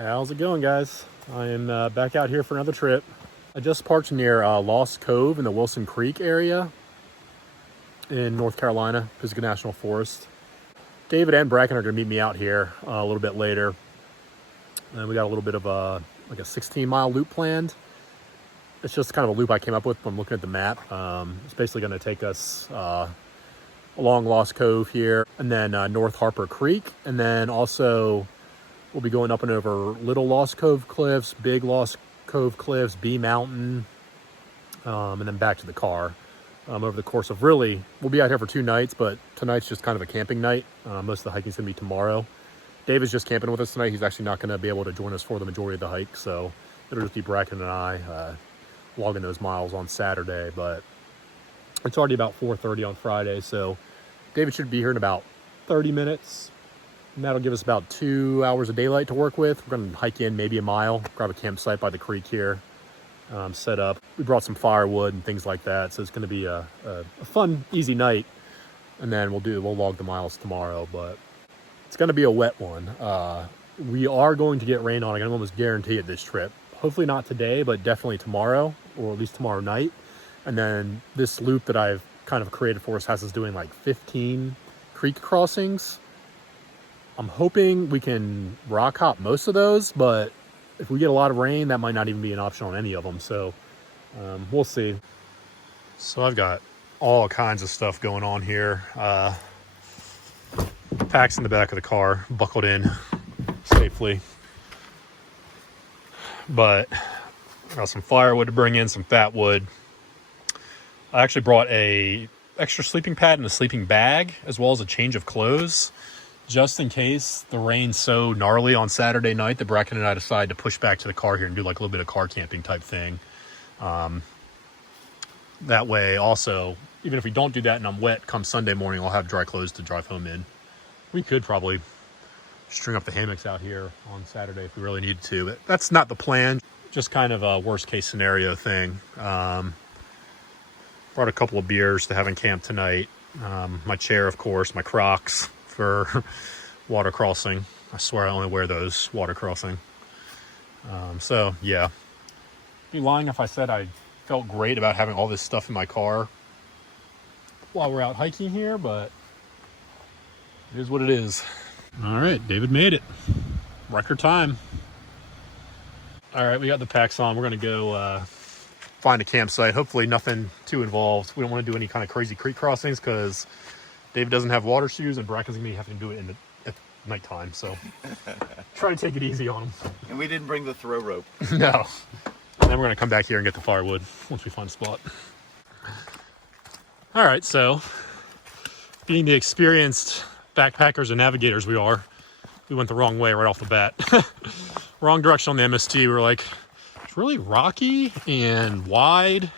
How's it going, guys? I am back out here for another trip. I just parked near Lost Cove in the Wilson Creek area in North Carolina, Pisgah National Forest. David and Bracken are going to meet me out here a little bit later. And we got a little bit of a 16-mile loop planned. It's just kind of a loop I came up with from looking at the map. It's basically going to take us along Lost Cove here, and then North Harper Creek, and then also we'll be going up and over Little Lost Cove Cliffs, Big Lost Cove Cliffs, B Mountain, and then back to the car. Over the course of we'll be out here for 2 nights, but tonight's just kind of a camping night. Most of the hiking's going to be tomorrow. David's just camping with us tonight. He's actually not going to be able to join us for the majority of the hike, so it'll just be Bracken and I logging those miles on Saturday. But it's already about 4:30 on Friday, so David should be here in about 30 minutes. And that'll give us about 2 hours of daylight to work with. We're going to hike in maybe a mile, grab a campsite by the creek here, set up. We brought some firewood and things like that, so it's going to be a fun, easy night. And then we'll log the miles tomorrow, but it's going to be a wet one. We are going to get rain on. I can almost guarantee it this trip. Hopefully not today, but definitely tomorrow, or at least tomorrow night. And then this loop that I've kind of created for us has us doing like 15 creek crossings. I'm hoping we can rock hop most of those, but if we get a lot of rain, that might not even be an option on any of them. So we'll see. So I've got all kinds of stuff going on here. Packs in the back of the car, buckled in safely. But I got some firewood to bring in, some fat wood. I actually brought a extra sleeping pad and a sleeping bag, as well as a change of clothes, just in case the rain's so gnarly on Saturday night that Bracken and I decide to push back to the car here and do like a little bit of car camping type thing. That way also, even if we don't do that and I'm wet come Sunday morning, I'll have dry clothes to drive home in. We could probably string up the hammocks out here on Saturday if we really needed to, but that's not the plan. Just kind of a worst case scenario thing. Brought a couple of beers to have in camp tonight. My chair, of course, my Crocs for water crossing. I swear I only wear those water crossing. So yeah, I'd be lying if I said I felt great about having all this stuff in my car while we're out hiking here, but it is what it is. All right, David made it. Record time. All right, we got the packs on. We're gonna go find a campsite. Hopefully nothing too involved. We don't want to do any kind of crazy creek crossings because David doesn't have water shoes and Bracken's gonna be having to do it at nighttime. So try to take it easy on him. And we didn't bring the throw rope. No. And then we're gonna come back here and get the firewood once we find a spot. All right, so being the experienced backpackers and navigators we are, we went the wrong way right off the bat. Wrong direction on the MST. We were like, it's really rocky and wide,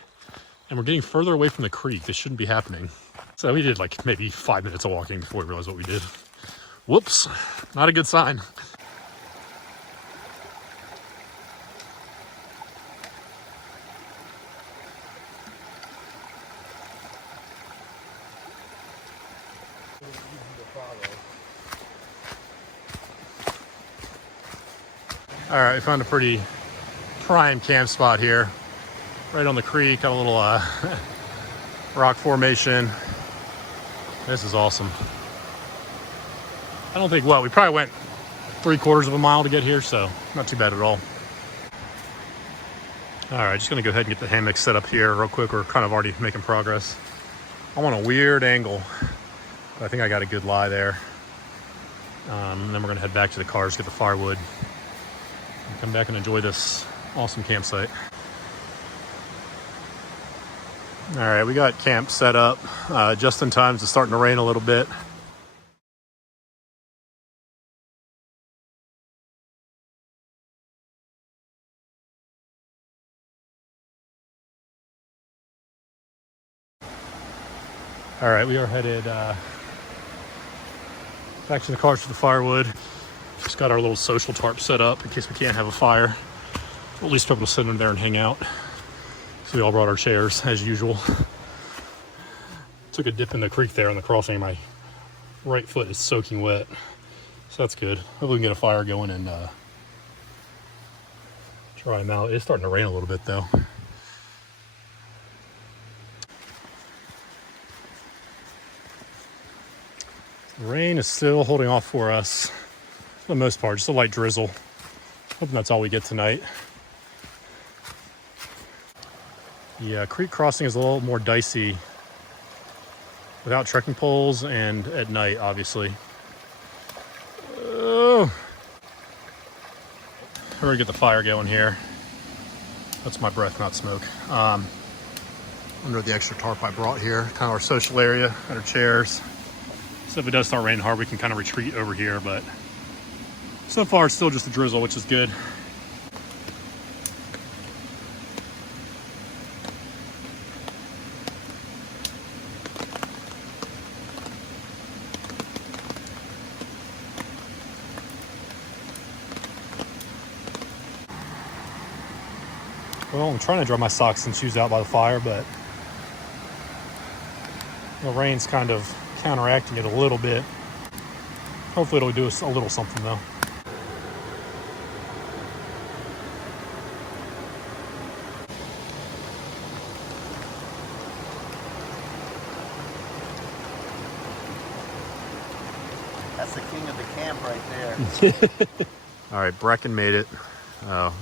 and we're getting further away from the creek. This shouldn't be happening. So we did like maybe 5 minutes of walking before we realized what we did. Whoops, not a good sign. All right, we found a pretty prime camp spot here, right on the creek. Got a little rock formation. This is awesome. I don't think, we probably went 3/4 of a mile to get here, so not too bad at all. All right, just gonna go ahead and get the hammock set up here real quick. We're kind of already making progress. I'm on a weird angle, but I think I got a good lie there. And then we're gonna head back to the cars, get the firewood, and come back and enjoy this awesome campsite. All right, we got camp set up just in time. It's starting to rain a little bit. All right, we are headed back to the cars for the firewood. Just got our little social tarp set up in case we can't have a fire. We'll at least be able to sit in there and hang out. So we all brought our chairs as usual. Took a dip in the creek there on the crossing. My right foot is soaking wet, so that's good. Hopefully we can get a fire going and Try them out. It's starting to rain a little bit though. The rain is still holding off for us for the most part, just a light drizzle. Hoping that's all we get tonight. The creek crossing is a little more dicey without trekking poles and at night, obviously. Oh, we're gonna get the fire going here. That's my breath, not smoke. Under the extra tarp I brought here, kind of our social area, under chairs. So if it does start raining hard, we can kind of retreat over here, but so far it's still just a drizzle, which is good. Well, I'm trying to dry my socks and shoes out by the fire, but the rain's kind of counteracting it a little bit. Hopefully it'll do us a little something though. That's the king of the camp right there. All right, Brecken made it.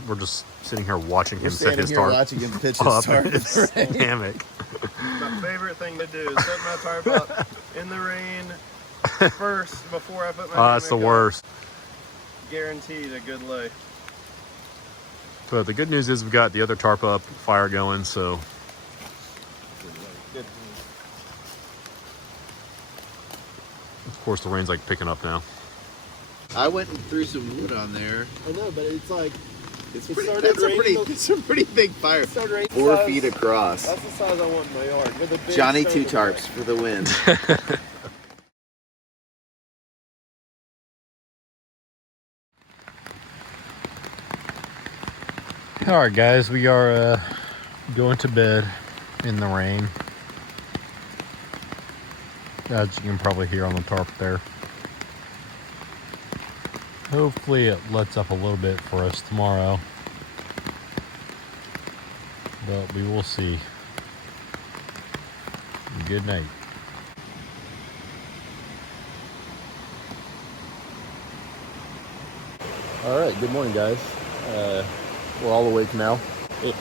We're just sitting here watching him set his tarp watching him pitch his up tarp in his hammock. My favorite thing to do is set my tarp up in the rain first before I put my Oh, that's the hammock worst. on. Guaranteed a good lay. But the good news is we've got the other tarp up, fire going, so. Good. Of course, the rain's like picking up now. I went and threw some wood on there. I know, but it's like It's started a pretty big fire. started raining 4 size- feet across. That's the size I want in my yard. With a big Johnny stone two in the tarps for the win. All right, guys, we are going to bed in the rain. As you can probably hear on the tarp there. Hopefully it lets up a little bit for us tomorrow. But we will see. Good night. All right, good morning, guys. We're all awake now. It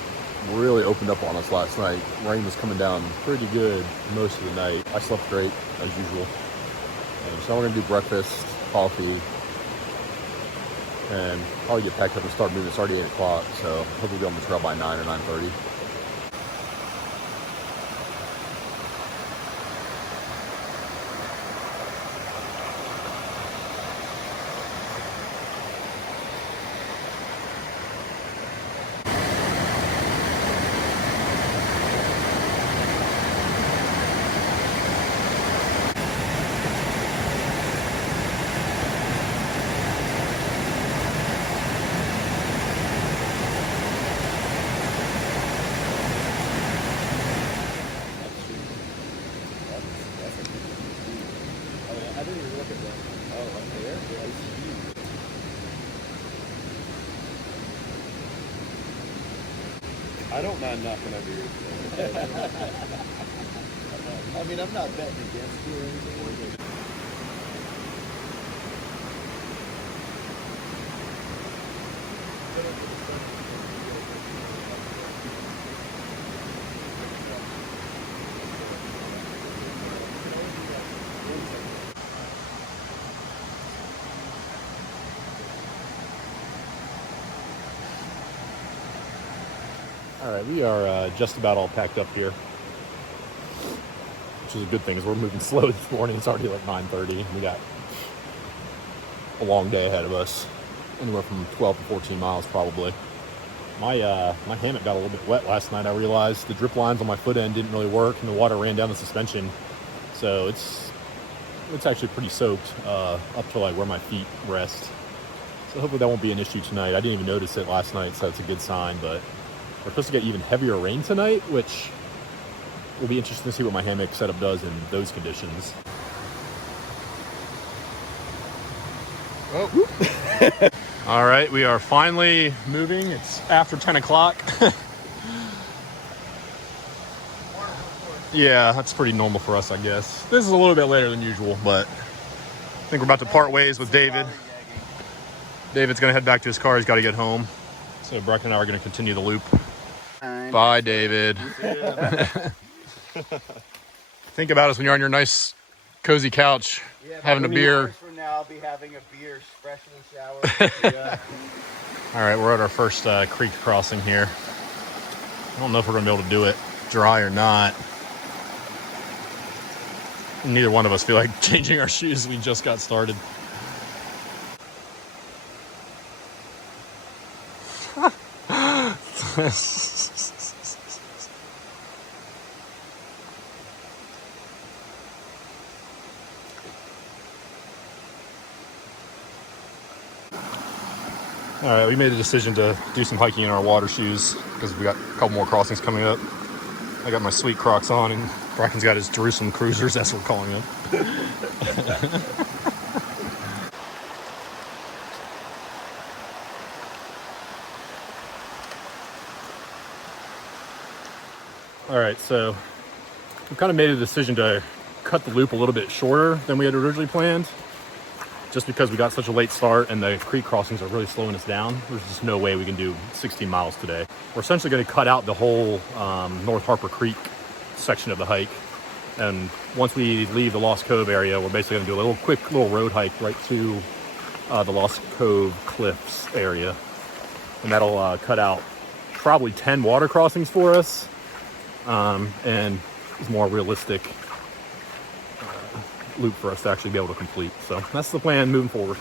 really opened up on us last night. Rain was coming down pretty good most of the night. I slept great, as usual. And so we're gonna do breakfast, coffee, and probably get packed up and start moving. It's already 8 o'clock, so hopefully we'll be on the trail by 9 or 9:30. I didn't even look at that. Oh, up there? Yeah, it's huge. I don't mind knocking over your I mean, I'm not betting against you or anything. All right, we are just about all packed up here, which is a good thing because we're moving slow this morning. It's already like 9:30. We got a long day ahead of us, anywhere from 12 to 14 miles probably. My hammock got a little bit wet last night. I realized the drip lines on my foot end didn't really work, and the water ran down the suspension, so it's actually pretty soaked up to like where my feet rest. So hopefully that won't be an issue tonight. I didn't even notice it last night, so that's a good sign. But we're supposed to get even heavier rain tonight, which will be interesting to see what my hammock setup does in those conditions. Oh. All right, we are finally moving. It's after 10 o'clock. Yeah, that's pretty normal for us, I guess. This is a little bit later than usual, but I think we're about to part ways with David. David's gonna head back to his car. He's got to get home. So Breck and I are gonna continue the loop. Bye, David. Think about us when you're on your nice, cozy couch, having a beer. From now, I'll be having a beer fresh in the shower. All right, we're at our first creek crossing here. I don't know if we're gonna be able to do it dry or not. Neither one of us feel like changing our shoes. We just got started. All right, we made a decision to do some hiking in our water shoes because we got a couple more crossings coming up. I got my sweet Crocs on, and Bracken's got his Jerusalem Cruisers, that's what we're calling them. All right, so we kind of made a decision to cut the loop a little bit shorter than we had originally planned, just because we got such a late start and the creek crossings are really slowing us down. There's just no way we can do 16 miles today. We're essentially going to cut out the whole North Harper Creek section of the hike. And once we leave the Lost Cove area, we're basically going to do a quick little road hike right to the Lost Cove Cliffs area. And that'll cut out probably 10 water crossings for us, and is more realistic loop for us to actually be able to complete. So that's the plan moving forward.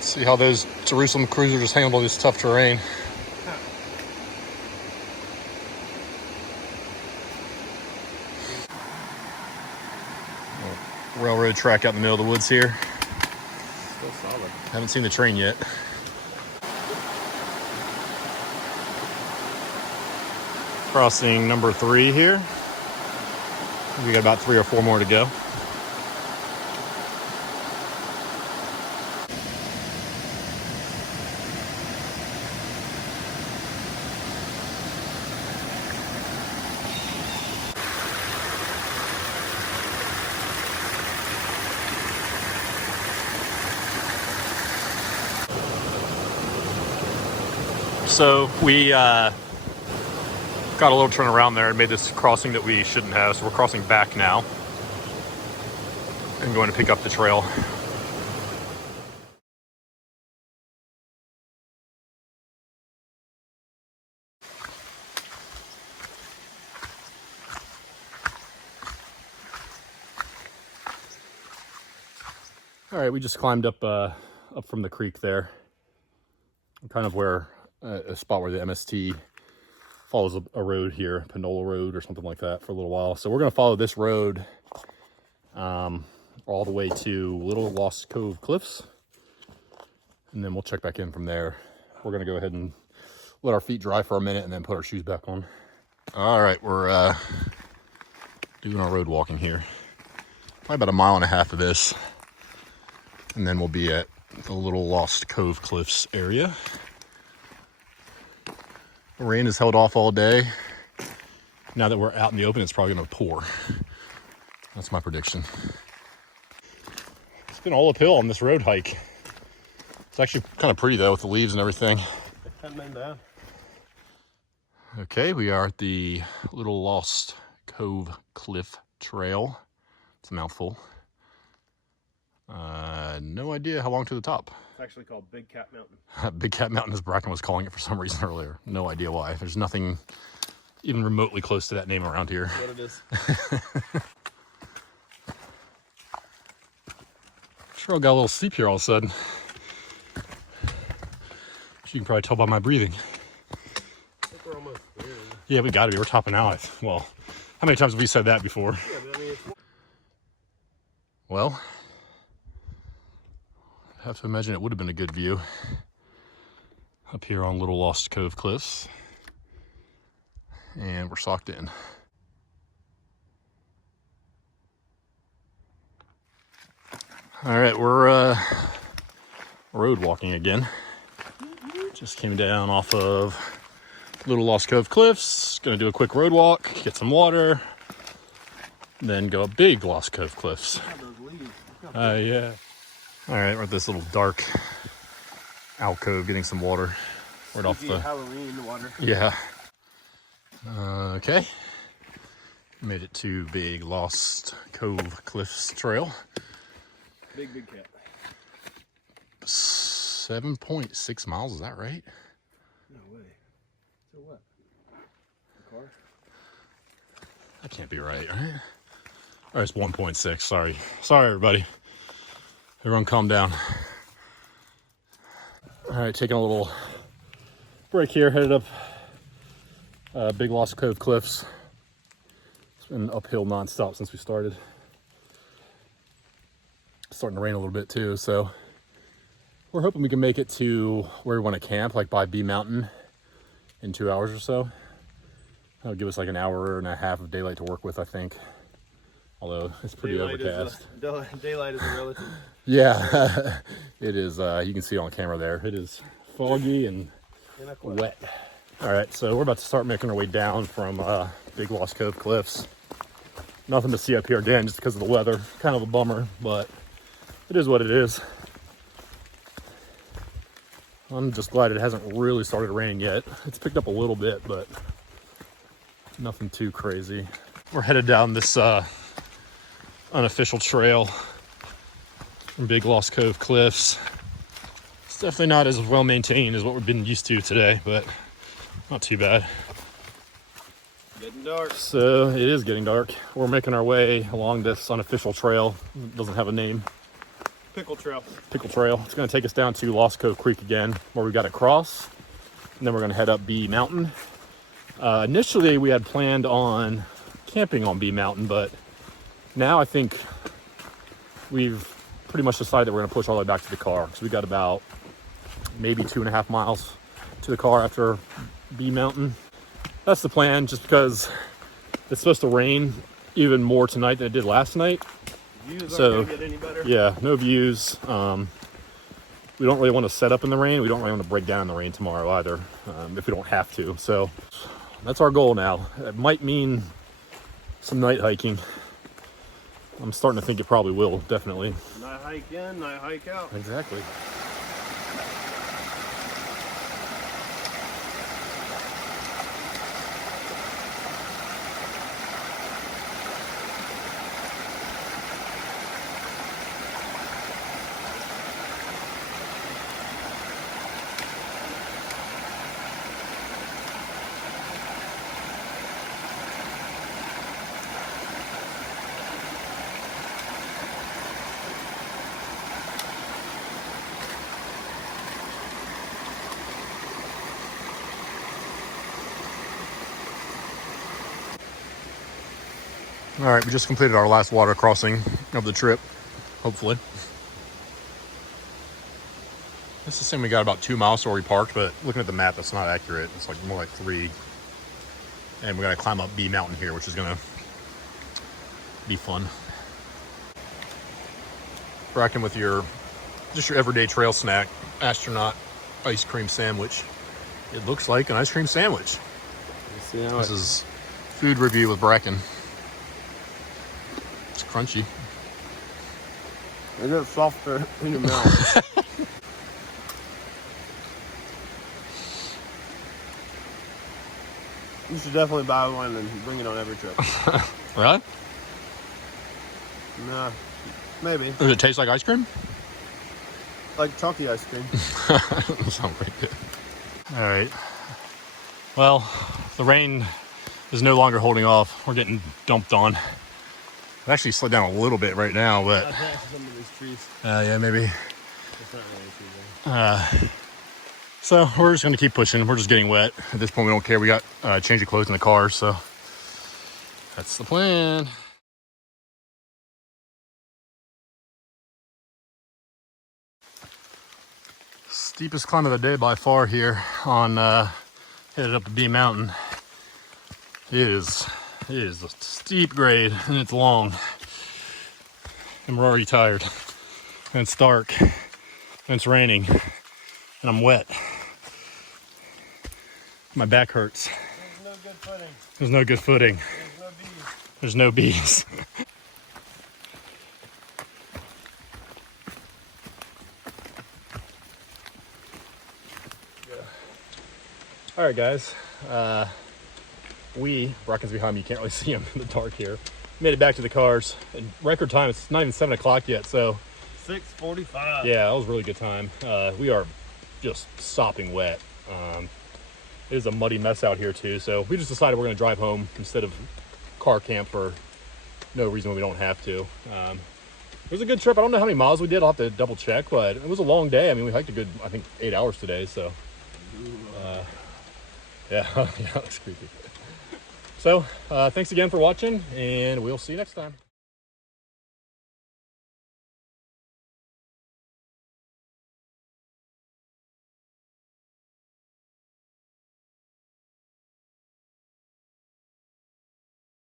See how those Jerusalem Cruisers handle this tough terrain. Railroad track out in the middle of the woods here. Still solid. Haven't seen the train yet. Crossing number 3 here. We got about 3 or 4 more to go. So we got a little turnaround there and made this crossing that we shouldn't have. So we're crossing back now and going to pick up the trail. All right, we just climbed up from the creek there, kind of where a spot where the MST follows a road here, Pineola Rd or something like that, for a little while. So we're gonna follow this road all the way to Little Lost Cove Cliffs, and then we'll check back in from there. We're gonna go ahead and let our feet dry for a minute and then put our shoes back on. All right, we're doing our road walking here. Probably about 1.5 miles of this, and then we'll be at the Little Lost Cove Cliffs area. The rain has held off all day. Now that we're out in the open, it's probably gonna pour. That's my prediction. It's been all uphill on this road hike. It's actually kind of pretty though with the leaves and everything. It hasn't been bad. Okay, we are at the Little Lost Cove Cliff Trail. It's a mouthful. No idea how long to the top. It's actually called Big Cat Mountain. Big Cat Mountain, as Bracken was calling it for some reason earlier. No idea why. There's nothing even remotely close to that name around here. What it is. Sure, I got a little steep here all of a sudden. You can probably tell by my breathing. I think we're almost there. Yeah, we gotta be. We're topping out. Well, how many times have we said that before? Yeah, but I mean, Well, I have to imagine it would have been a good view up here on Little Lost Cove Cliffs. And we're socked in. All right, we're road walking again. Just came down off of Little Lost Cove Cliffs. Gonna do a quick road walk, get some water, then go up Big Lost Cove Cliffs. Yeah. All right, we're at this little dark alcove getting some water. Right off the Halloween water. Yeah. Okay. Made it to Big Lost Cove Cliffs Trail. Big cat. 7.6 miles, is that right? No way. So what? A car? That can't be right? Oh, it's 1.6, sorry. Sorry, everybody. Everyone calm down. All right, taking a little break here, headed up Big Lost Cove Cliffs. It's been uphill nonstop since we started. It's starting to rain a little bit too, so we're hoping we can make it to where we want to camp, like by B Mountain, in 2 hours or so. That'll give us like an hour and a half of daylight to work with, I think. Although it's pretty overcast. Daylight is a relative. Yeah, it is. You can see it on camera there. It is foggy and wet. All right, so we're about to start making our way down from Big Lost Cove Cliffs. Nothing to see up here again just because of the weather. Kind of a bummer, but it is what it is. I'm just glad it hasn't really started raining yet. It's picked up a little bit, but nothing too crazy. We're headed down this unofficial trail from Big Lost Cove Cliffs. It's definitely not as well maintained as what we've been used to today, but not too bad. Getting dark. So it is getting dark. We're making our way along this unofficial trail. It doesn't have a name. Pickle Trail. Pickle Trail. It's going to take us down to Lost Cove Creek again, where we got to cross. And then we're going to head up B Mountain. Initially, we had planned on camping on B Mountain, but now I think we've pretty much decided that we're going to push all the way back to the car. So we got about maybe 2.5 miles to the car after B Mountain. That's the plan, just because it's supposed to rain even more tonight than it did last night. Views So, aren't gonna get any better. Yeah, no views. We don't really want to set up in the rain. We don't really want to break down in the rain tomorrow either, if we don't have to. So that's our goal now. It might mean some night hiking. I'm starting to think it probably will, definitely. Night hike in, night hike out. Exactly. All right, we just completed our last water crossing of the trip, hopefully. This is saying we got about 2 miles to where we parked, but looking at the map, that's not accurate. It's like more like 3. And we got to climb up B Mountain here, which is going to be fun. Bracken with just your everyday trail snack, astronaut ice cream sandwich. It looks like an ice cream sandwich. This is food review with Bracken. It's crunchy. It is softer in your mouth. You should definitely buy one and bring it on every trip. Really? Nah. Maybe. Does it taste like ice cream? Like chalky ice cream. Doesn't sound very good. All right. Well, the rain is no longer holding off. We're getting dumped on. It actually slowed down a little bit right now, but I planted some of these trees. yeah, maybe. It's not really too bad. So we're just gonna keep pushing. We're just getting wet. At this point, we don't care. We got change of clothes in the car, so that's the plan. Steepest climb of the day by far here on headed up the B Mountain. It is a steep grade and it's long. And we're already tired. And it's dark. And it's raining. And I'm wet. My back hurts. There's no good footing. There's no good footing. There's no bees. There's no bees. All right, guys. Rockin's behind me. You can't really see him in the dark here. Made it back to the cars in record time. It's not even 7 o'clock yet, so 6:45. yeah, that was a really good time. We are just sopping wet. It is a muddy mess out here too, so we just decided we're going to drive home instead of car camp for no reason we don't have to. It was a good trip. I don't know how many miles we did. I'll have to double check, but it was a long day. I mean, we hiked a good, I think, 8 hours today, so yeah, yeah, that looks creepy. So thanks again for watching, and we'll see you next time.